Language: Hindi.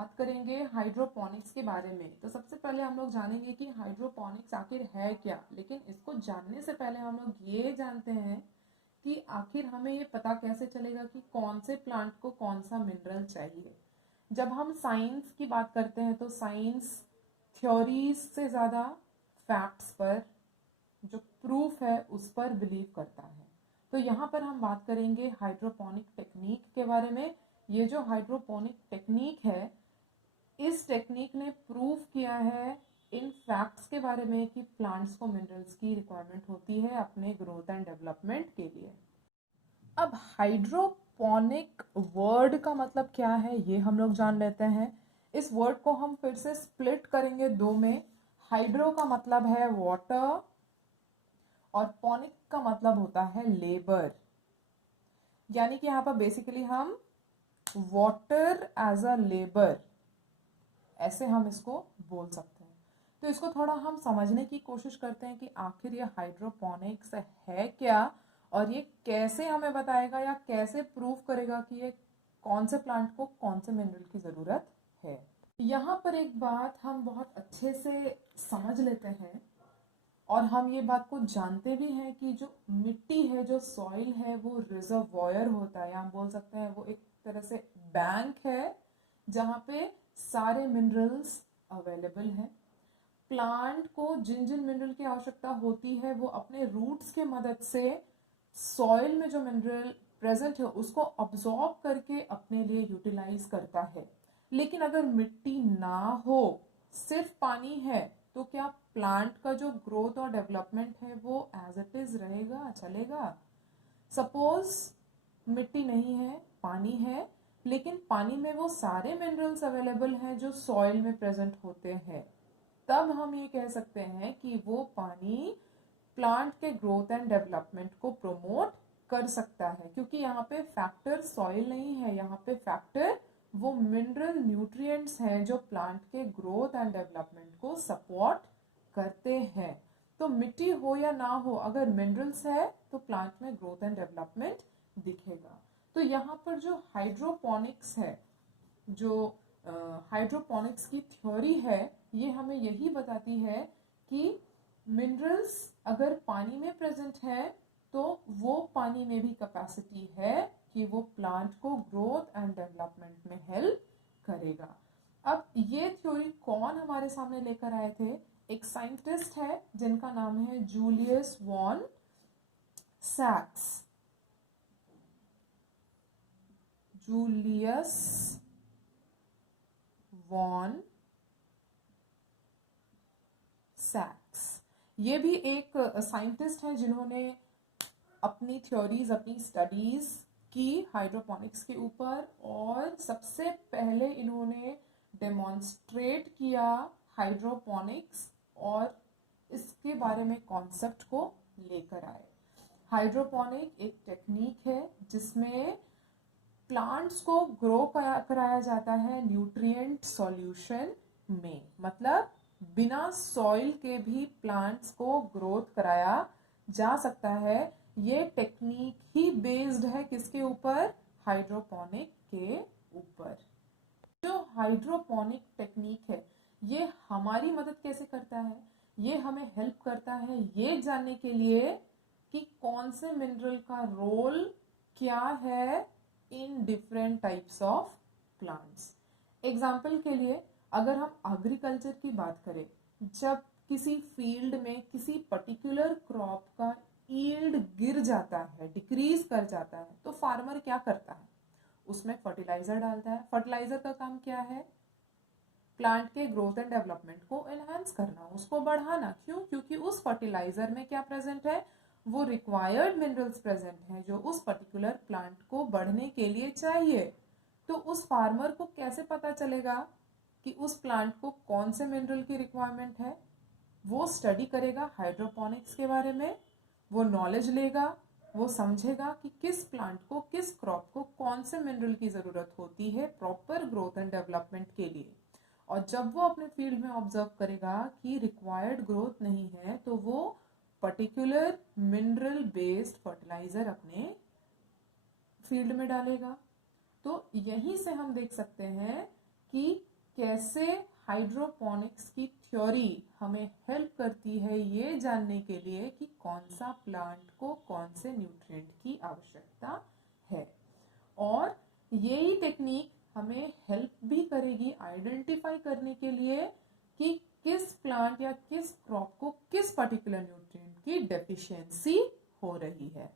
बात करेंगे हाइड्रोपोनिक्स के बारे में। तो सबसे पहले हम लोग जानेंगे कि हाइड्रोपोनिक्स आखिर है क्या। लेकिन इसको जानने से पहले हम लोग ये जानते हैं कि आखिर हमें ये पता कैसे चलेगा कि कौन से प्लांट को कौन सा मिनरल चाहिए। जब हम साइंस की बात करते हैं तो साइंस थ्योरीज से ज़्यादा फैक्ट्स पर, जो प्रूफ है उस पर बिलीव करता है। तो यहाँ पर हम बात करेंगे हाइड्रोपोनिक टेक्निक के बारे में। ये जो हाइड्रोपोनिक टेक्निक है, इस टेक्निक ने प्रूव किया है इन फैक्ट्स के बारे में कि प्लांट्स को मिनरल्स की रिक्वायरमेंट होती है अपने ग्रोथ एंड डेवलपमेंट के लिए। अब हाइड्रोपोनिक वर्ड का मतलब क्या है ये हम लोग जान लेते हैं। इस वर्ड को हम फिर से स्प्लिट करेंगे दो में। हाइड्रो का मतलब है वाटर और पोनिक का मतलब होता है लेबर। यानी कि यहाँ पर बेसिकली हम वाटर एज अ लेबर, ऐसे हम इसको बोल सकते हैं। तो इसको थोड़ा हम समझने की कोशिश करते हैं कि आखिर ये हाइड्रोपोनिक्स है क्या और ये कैसे हमें बताएगा या कैसे प्रूव करेगा कि ये कौन से प्लांट को कौन से मिनरल की ज़रूरत है। यहाँ पर एक बात हम बहुत अच्छे से समझ लेते हैं और हम ये बात को जानते भी हैं कि जो मिट्टी है, जो सॉइल है, वो रिजर्वॉयर होता है, या हम बोल सकते हैं वो एक तरह से बैंक है जहाँ पे सारे मिनरल्स अवेलेबल हैं। प्लांट को जिन जिन मिनरल की आवश्यकता होती है वो अपने रूट्स के मदद से सॉइल में जो मिनरल प्रेजेंट है उसको अब्सॉर्ब करके अपने लिए यूटिलाइज करता है। लेकिन अगर मिट्टी ना हो, सिर्फ पानी है, तो क्या प्लांट का जो ग्रोथ और डेवलपमेंट है वो एज इट इज रहेगा, चलेगा? सपोज मिट्टी नहीं है, पानी है, लेकिन पानी में वो सारे मिनरल्स अवेलेबल हैं जो सॉइल में प्रेजेंट होते हैं, तब हम ये कह सकते हैं कि वो पानी प्लांट के ग्रोथ एंड डेवलपमेंट को प्रमोट कर सकता है। क्योंकि यहाँ पे फैक्टर सॉइल नहीं है, यहाँ पे फैक्टर वो मिनरल न्यूट्रिएंट्स हैं जो प्लांट के ग्रोथ एंड डेवलपमेंट को सपोर्ट करते हैं। तो मिट्टी हो या ना हो, अगर मिनरल्स है तो प्लांट में ग्रोथ एंड डेवलपमेंट दिखेगा। तो यहाँ पर जो हाइड्रोपोनिक्स है, जो हाइड्रोपोनिक्स की थ्योरी है, ये हमें यही बताती है कि मिनरल्स अगर पानी में प्रेजेंट है तो वो पानी में भी कैपेसिटी है कि वो प्लांट को ग्रोथ एंड डेवलपमेंट में हेल्प करेगा। अब ये थ्योरी कौन हमारे सामने लेकर आए थे? एक साइंटिस्ट है जिनका नाम है जूलियस वॉन सैक्स। जूलियस वॉन सैक्स, ये भी एक साइंटिस्ट है जिन्होंने अपनी थ्योरीज, अपनी स्टडीज की हाइड्रोपोनिक्स के ऊपर, और सबसे पहले इन्होंने डेमोन्स्ट्रेट किया हाइड्रोपोनिक्स और इसके बारे में कॉन्सेप्ट को लेकर आए। हाइड्रोपोनिक एक टेक्निक है जिसमें प्लांट्स को ग्रो कराया जाता है न्यूट्रिएंट सॉल्यूशन में। मतलब बिना सॉइल के भी प्लांट्स को ग्रोथ कराया जा सकता है। ये टेक्निक ही बेस्ड है किसके ऊपर? हाइड्रोपोनिक के ऊपर। जो हाइड्रोपोनिक टेक्निक है ये हमारी मदद कैसे करता है? ये हमें हेल्प करता है ये जानने के लिए कि कौन से मिनरल का रोल क्या है in different types of plants. Example के लिए अगर हम एग्रीकल्चर की बात करें, जब किसी फील्ड में किसी पर्टिकुलर क्रॉप का यील्ड गिर जाता है, डिक्रीज कर जाता है, तो फार्मर क्या करता है? उसमें फर्टिलाइजर डालता है। फर्टिलाइजर का काम क्या है? प्लांट के ग्रोथ एंड डेवलपमेंट को एनहांस करना, उसको बढ़ाना। क्यों? क्योंकि उस फर्टिलाइजर में क्या प्रेजेंट है? वो रिक्वायर्ड मिनरल्स प्रेजेंट हैं जो उस पर्टिकुलर प्लांट को बढ़ने के लिए चाहिए। तो उस फार्मर को कैसे पता चलेगा कि उस प्लांट को कौन से मिनरल की रिक्वायरमेंट है? वो स्टडी करेगा हाइड्रोपोनिक्स के बारे में, वो नॉलेज लेगा, वो समझेगा कि किस प्लांट को, किस क्रॉप को कौन से मिनरल की ज़रूरत होती है प्रॉपर ग्रोथ एंड डेवलपमेंट के लिए। और जब वो अपने फील्ड में ऑब्जर्व करेगा कि रिक्वायर्ड ग्रोथ नहीं है, तो वो पर्टिकुलर मिनरल बेस्ड फर्टिलाइजर अपने फील्ड में डालेगा। तो यहीं से हम देख सकते हैं कि कैसे हाइड्रोपोनिक्स की थ्योरी हमें हेल्प करती है ये जानने के लिए कि कौन सा प्लांट को कौन से न्यूट्रिएंट की आवश्यकता है। और यही टेक्निक हमें हेल्प भी करेगी आइडेंटिफाई करने के लिए कि किस प्लांट या किस क्रॉप को किस पर्टिकुलर न्यूट्रिएंट की डेफिशिएंसी हो रही है।